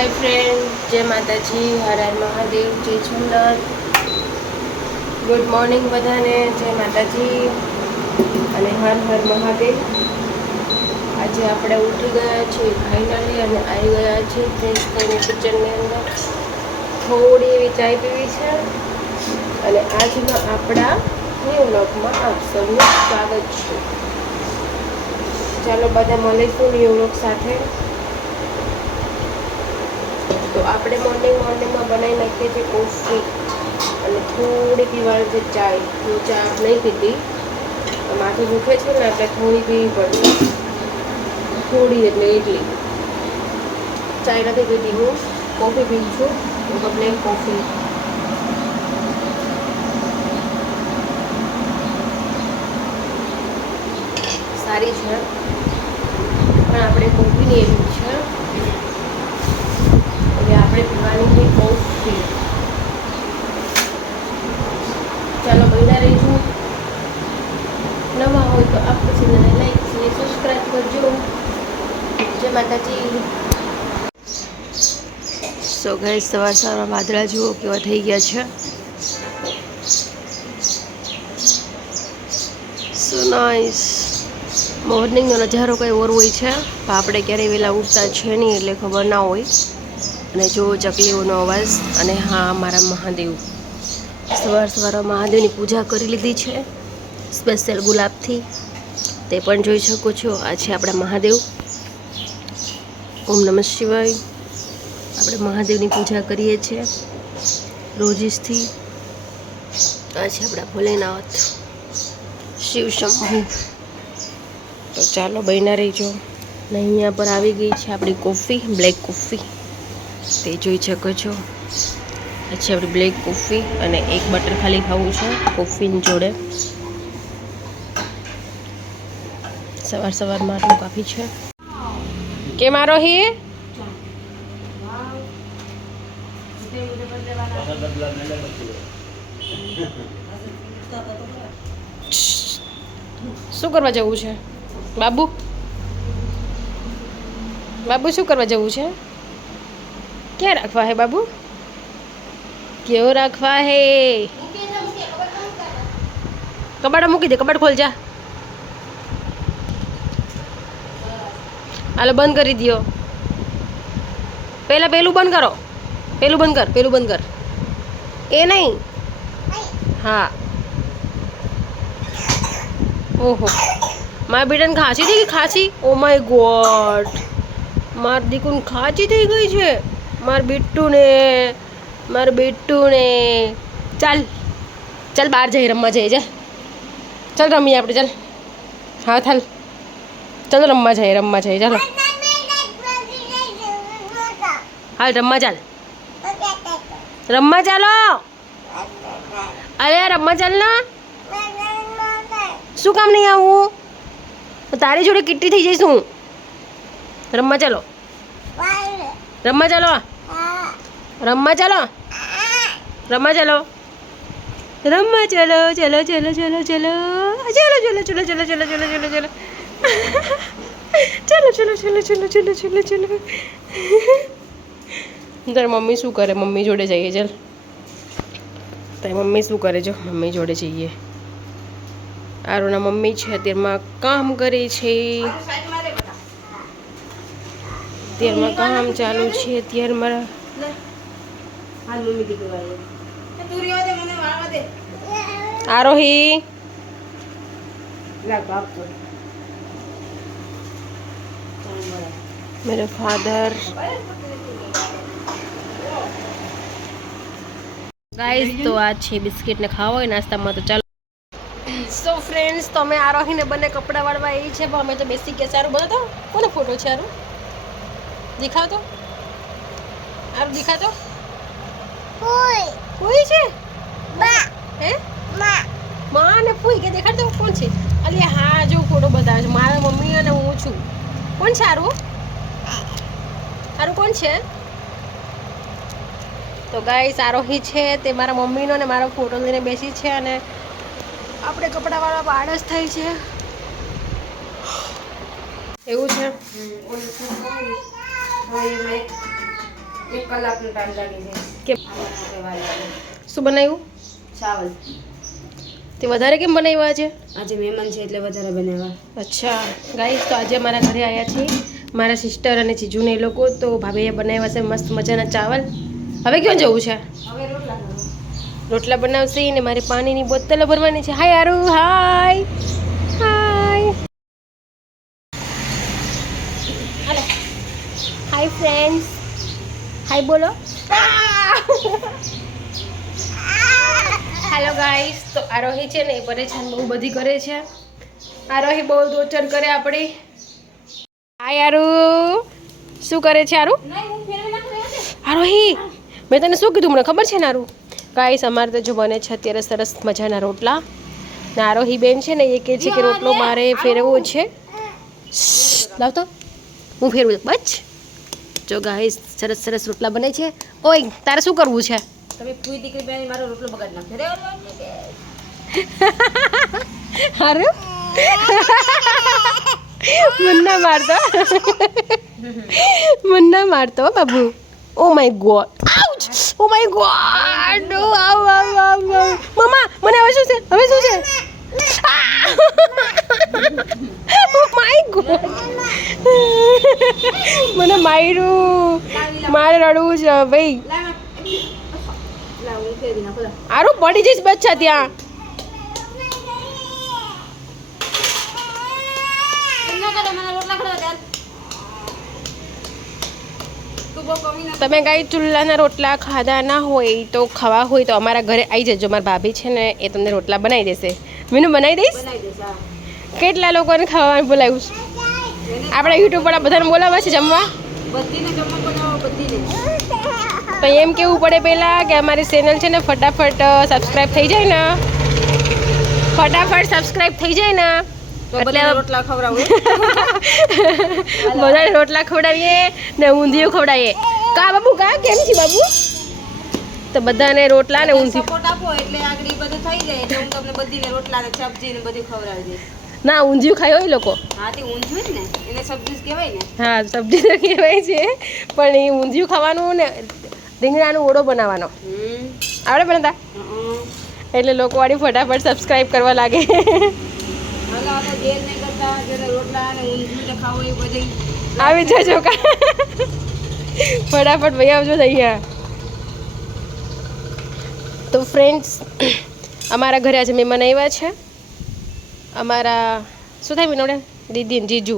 હાય friend જય માતાજી હર હર મહાદેવ જય સોમનાથ ગુડ મોર્નિંગ બધાને. જય માતાજી અને હર હર મહાદેવ. આજે આપણે ઉઠી ગયા છીએ ફાઇનલી અને આવી ગયા છીએ ફ્રેશ થઈને કિચનની અંદર. થોડી એવી ચાય પીવી છે. અને આજના આપણા ન્યૂ વ્લોગમાં આપ સૌનું સ્વાગત છે. ચાલો બધા મળીશું ન્યૂ વ્લોગ સાથે. તો આપણે મોર્નિંગ મોર્નિંગમાં બનાવી નાખીએ છીએ કોફી અને થોડી વાર જે ચાય, હું ચા નહીં પીતી માથું દુખે છે ને, એટલે થોડી પીવી પડે થોડી એટલે એટલી. ચાય નથી પીતી હું. કોફી પીવું છું. બ્લેક કોફી સારી છે. પણ આપણે કોફીની એવી છે. આપણે પીવાની છે. કોફી ચાલો બન્યા રહીશું નવા હોય તો આપ ચેનલને લાઈક અને સબસ્ક્રાઈબ કરજો. જય માતાજી. સો ગાય સવાર સવારમાં વાદળા જુઓ કેવા થઈ ગયા છે. સો નાઇસ મોર્નિંગનો નજારો કંઈ ઓર હોય છે? આપણે ક્યારેય વહેલા ઉઠતા છે નહીં એટલે ખબર ના હોય. અને જો ચકલીઓનો અવાજ અને હા, મારા મહાદેવ. સવાર સવારમાં મહાદેવની પૂજા કરી લીધી છે સ્પેશિયલ ગુલાબથી. તે પણ જોઈ શકો છો, આ છે આપણા મહાદેવ. ઓમ નમઃ શિવાય. આપણે મહાદેવની પૂજા કરીએ છીએ રોજીસથી આ છે આપણા ભોલેનાથ. શિવ શંભુ. તો ચાલો, બહેના રહીજો. ને અહીંયા પર આવી ગઈ છે આપણી કોફી, બ્લેક કોફી. તે જોઈ શકો છો. પછી આપણે બ્લેક કોફી અને એક બટર ખાલી ખાવું છે, કોફીની જોડે. સવાર સવારમાં આટલું કાફી છે. કે મારો હી શું કરવા જવું છે? બાબુ? બાબુ શું કરવા જવું છે? ક્યાં રાખવા હે બાબુ કેવો રાખવા હે કબાડા મૂકી દે કબાટ ખોલ જા હાલો બંધ કરી દો પહેલાં પહેલું બંધ કરો પહેલું બંધ કર પેલું બંધ કર એ નહીં હા ઓહો મારા બેટાને ખાંસી થઈ ગઈ ખાંસી ઓ માય ગોડ માર દીકુન ખાંસી થઈ ગઈ છે માર બિટ્ટુને માર બિટ્ટુને. ચાલ ચાલ બહાર જઈ રમવા જઈએ, ચાલ. ચાલ રમીએ આપણે, ચાલ. હા, ચાલ. ચાલો રમવા જઈએ રમવા જઈએ, ચાલો. હાલ રમવા ચાલ. રમવા ચાલો. અરે, રમવા ચાલ ને. શું કામ નહીં આવું? તારી જોડે કિટ્ટી થઈ જઈશ હું. રમવા ચાલો. રમવા ચાલો રમવા ચાલો રમવા ચાલો રમવા ચાલો ચલો ચલો ચલો ચલો ચલો ચલો ચલો ચલો ચલો ચલો ચલો ચલો ચલો ચલો ચલો ચલો ચલો ચલો ચલો તાર મમ્મી શું કરે મમ્મી જોડે જઈએ ચાલ તારી મમ્મી શું કરે જો મમ્મી જોડે જઈએ આરોના મમ્મી છે અત્યારમાં કામ કરે છે અત્યારમાં કામ ચાલુ છે, અત્યારે મારા આરોહી. મેરે ફાધર. ગાઈઝ તો આ છે બિસ્કિટને ખાવા હોય, નાસ્તામાં તો ચાલો. સો ફ્રેન્ડ્સ તો અમે આરોહીને બંને કપડાં વાળવા એ છે, પણ અમે તો બેસી ગયા સારું બોલો કોને ફોટો છે સારું આરું દેખાતો? આરું દેખાતો? કોઈ છે? બા. હે? માં ને ફૂઈ કે દેખાડતો? કોણ છે? અલી હા જો ફોટો બતાવે છે. મારા મમ્મી અને હું છું. કોણ છે આરું? આરું કોણ છે? તો ગાઈસ આરોહી છે. તે મારા મમ્મીનો ને મારો ફોટો લઈને બેસી છે અને આપણે કપડાવાળા બાળસ થાય છે. એવું છે? એક કલાકનો ટાઈમ લાગે. શું બનાવ્યું? ચાવલ. તે વધારે કેમ બનાવ્યા આજે? આજે મહેમાન છે એટલે વધારે બનાવ્યા. અચ્છા. ગાઈસ તો આજે મારા ઘરે આવ્યા છીએ. મારા સિસ્ટર અને જીજુને એ લોકો તો ભાભીએ બનાવ્યા છે મસ્ત મજાના ચાવલ. હવે ક્યાં જવું છે? હવે રોટલા રોટલા બનાવશે ને મારે પાણીની બોટલો ભરવાની છે. હાય આરુ હાય હાલો હાય ફ્રેન્ડ્સ હાય બોલો હેલો ગાઈસ તો આરોહી છે ને એ પરેશાન બહુ બધી કરે છે. આરોહી બહુ દોચન કરે આપણી. હાય આરુ શું કરે છે આરુ આરોહી મેં તને શું કીધું મને ખબર છે ને આરુ ગાઈસ અમારે તો જો બને છે અત્યારે સરસ મજાના રોટલા. ને આરોહી બેન છે ને એ કહે છે કે રોટલો મારે ફેરવવો છે. લાવ તો હું ફેરવું. બચ. જો ગાઈસ સરસ સરસ રોટલા બને છે. ઓય તારે શું કરવું છે? તમે પૂરી દીકરી બેન મારો રોટલો બગાડ નાખે રે હારું? મન્ના મારતો. મન્ના મારતો બાબુ. ઓ my god ouch oh my god આવ આવ આવ. મમ્મા મને હવે શું છે? હવે શું છે? મને માયરું મારે રડવું છે ભાઈ. આરું પડી જઈશ બચ્ચા ત્યાં. રોટલા તમે કાંઈ ચૂલાના રોટલા ખાધા ના હોય તો ખાવા હોય તો અમારા ઘરે આવી જજો. મારા ભાભી છે ને એ તમને રોટલા બનાવી દેશે. મીનુ બનાવી દઈશ. કેટલા લોકોને ખાવાનું બોલાવ્યું છે? આપણે યુટ્યુબ પર બધાને બોલાવવા છે જમવા? તો એમ કેવું પડે પહેલાં કે અમારી ચેનલ છે ને ફટાફટ સબસ્ક્રાઈબ થઈ જાય ને. ફટાફટ સબસ્ક્રાઈબ થઈ જાય ને. રોટલા ખવડાવું બધાને રોટલા ખવડાવીએ ને ઊંધિયું ખવડાવીએ. કા બાબુ કા? કેમ છે બાબુ? તો બધાને રોટલા ને ઊંધિયું. સપોર્ટ આપો એટલે આગળ બધું થઈ જાય એટલે હું તમને બધીને રોટલા ને સબ્જી ને બધું ખવડાવી દઈશ. ના ઊંધિયું ખાયો એ લોકો. હા તે ઊંધિયું જ ને એને સબ્જી કહેવાય ને. હા સબ્જી તો કહેવાય છે પણ એ ઊંધિયું ખાવાનું ને રીંગણાનો ઓળો બનાવવાનો. આવડે બનાવતા હં. એટલે લોકો વાળી ફટાફટ સબસ્ક્રાઈબ કરવા લાગે. આવી જજો કા. ફટાફટ ભાઈ આવજો અહીંયા. તો ફ્રેન્ડ્સ અમારા ઘરે આજે મહેમાન આવ્યા છે. અમારા, શું થાય મિનોડે દીદી જીજુ.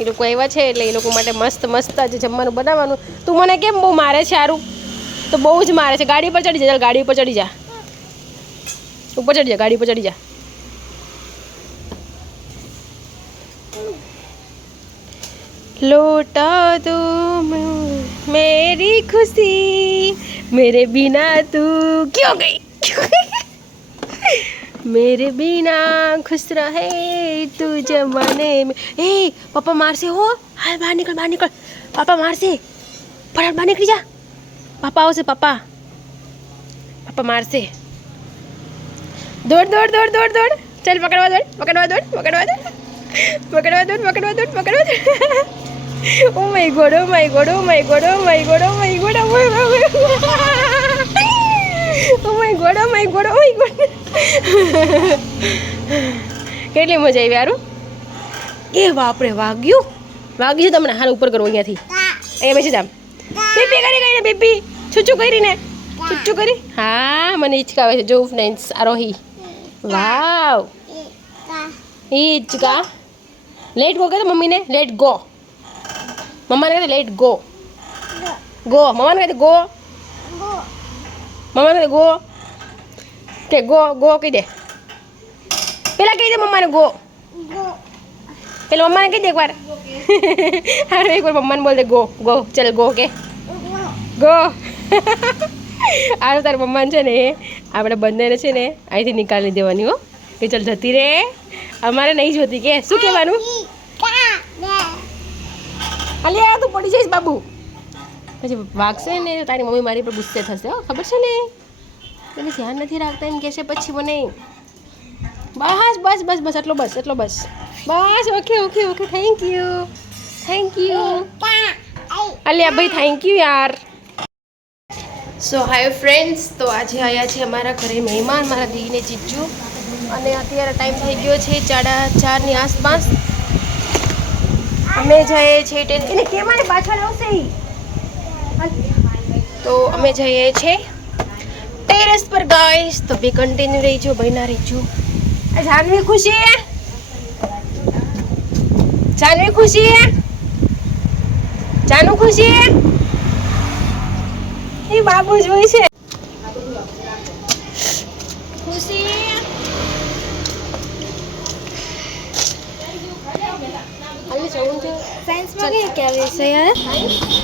એ લોકો આવ્યા છે એટલે એ લોકો માટે મસ્ત મસ્ત આજે જમવાનું બનાવવાનું. તું મને કેમ બહુ મારે છે સારું તો બહુ જ મારે છે. ગાડી પર ચડી જા ગાડી ઉપર ચડી જા. ઉપર ચડી જા, ગાડી પર ચડી જા. लौटा दो मेरी खुशी, मेरे बिना तू क्यों गई? मेरे बिना खुश रहे तू जमाने में। ए, पापा मार से हो, हाल बाहर निकल बाहर निकल। पापा मार से फटाफट बाहर निकल जा। पापा आओ से, पापा। पापा मार से। दौड़ दौड़ दौड़ दौड़ दौड़। चल, पकड़वा दौड़ पकड़वा दौड़ पकड़वा दौड़। पकड़वा दौड़ पकड़वा दौड़ पकड़वा दौड़। ઓ my god, oh my god, oh my god, oh my god, oh my god, oh my god, oh my god, oh my god, oh my god. કેટલી મજા આવી યારું એ બાપરે વાગ્યું. વાગ્યું તમને હાલ ઉપર કરો અહીંયાથી. અહીંયા બેસી જામ બેબી કરી ગઈ ને બેબી છુચું કરીને છુચું કરી? હા મને હિચકાવે છે. જો ફ્રેન્ડ્સ આરોહી વાવ. હિચકા લેટ ગો કે મમ્મીને. લેટ ગો મમ્માને કહે લેટ ગો ગો મમ્માને કહે ગો મમ્માને કહે ગો કે ગો ગો કહી દે પેલા કહી દે મમ્માને ગો પેલા મમ્માને કહી દે એકવાર હારું એકવાર મમ્માને બોલ દે ગો ગો ચલ ગો કે ગો આરો તાર મમ્માને છે ને આપણે બંનેને છે ને અહીંથી નીકાળી દેવાની હો કે ચાલ જતી રે અમારે નહીં જોતી કે શું કહેવાનું અલે આ તો પડી જઈશ બાબુ. પછી વાગશે ને, તારી મમ્મી મારી પર ગુસ્સે થશે, હો, ખબર છે ને? પેલી ધ્યાન નથી રાખતા એમ કહેશે પછી મને. બસ બસ બસ બસ એટલો બસ એટલો બસ. બસ okay okay okay thank you thank you અલ્યા ભાઈ થેન્ક યુ યાર. સો હાય ફ્રેન્ડ્સ તો આજે આવ્યા છે અમારા ઘરે મહેમાન, મારા દીને જીજુ. અને અત્યારે ટાઈમ થઈ ગયો છે સાડા ચારની આસપાસ. અમે જઈએ છીએ ટેન એને કેમાં પાછળ આવશે તો અમે જઈએ છીએ ટેરેસ પર ગાઈસ તો બી કન્ટિન્યુ રહીજો બહેના રહીજો. જાનવી ખુશી હે? જાનવી ખુશી હે? જાનુ ખુશી હે? એ બાબુ જોઈ છે. ખુશી? સાયન્સમાં કઈ કયા વિષય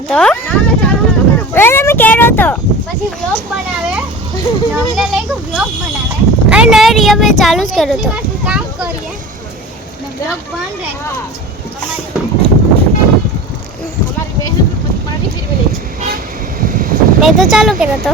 કરીને જવો તો ના મેં ચાલુ નતો કર્યો. ના તમે કેરો હતો. પછી વ્લોગ બનાવે. અમને લાગ્યું વ્લોગ બનાવે. અરે નહીં રિયા મેં ચાલુ જ કર્યો તો એટલી કામ કરીએ. વ્લોગ બન રહે. અમારી અમારી બહેન પછી પાણી ફેરવી લે મેં તો ચાલુ કર્યો તો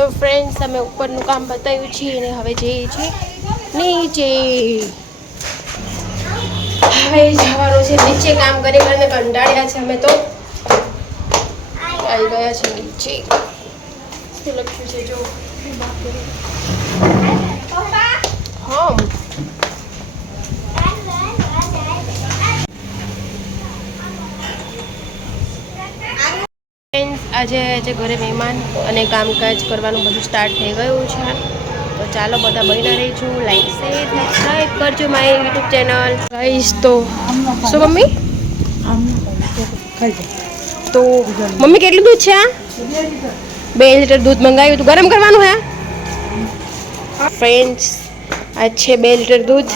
તો ફ્રેન્ડ્સ અમે ઉપરનું કામ બતાવ્યું છે અને હવે જઈએ છીએ નીચે. હવે જવાનું છે નીચે કામ કરી કરીને કંટાળ્યા છે અમે તો. આવી ગયા છે નીચે. શું લખ્યું છે જો. હા ફ્રેન્ડ્સ આજે આજે ઘરે મહેમાન અને કામકાજ કરવાનું બધું સ્ટાર્ટ થઈ ગયું છે. તો ચાલો બધા બનીને રહીશું લાઈક શેર સબસ્ક્રાઈબ કરજો મારી યુટ્યુબ ચેનલ રહીશ તો શું મમ્મી? તો મમ્મી કેટલું દૂધ છે બે લીટર દૂધ મંગાવ્યું હતું ગરમ કરવાનું હે? ફ્રેન્ડ્સ આ છે બે લીટર દૂધ.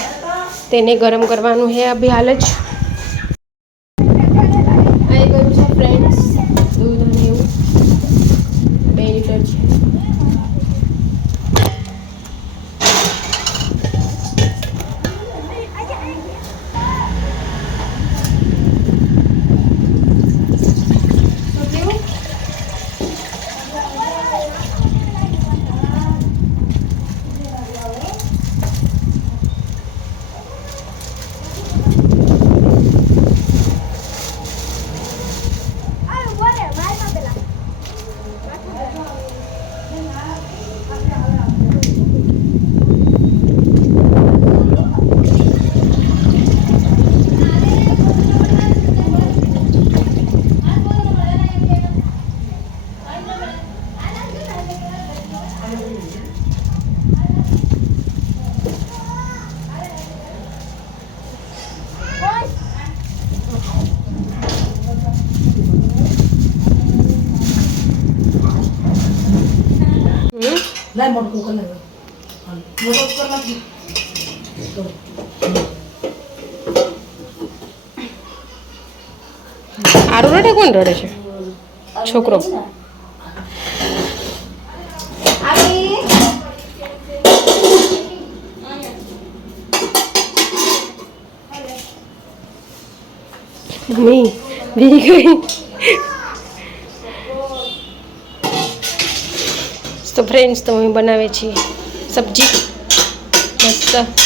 તેને ગરમ કરવાનું છે અભી હાલ જ આવી ગયું છે ફ્રેન્ડ્સ દૂધ અને એવું બે લીટર છે શું થયું? હમ લાય મોટું કુકર લાવ મોટો કુકર નથી આરું રડે કોણ રડે છે છોકરો મમ્મી વી ગઈ તો ફ્રેન્ડ્સ તો અમે બનાવીએ છીએ. સબ્જી. મસ્ત.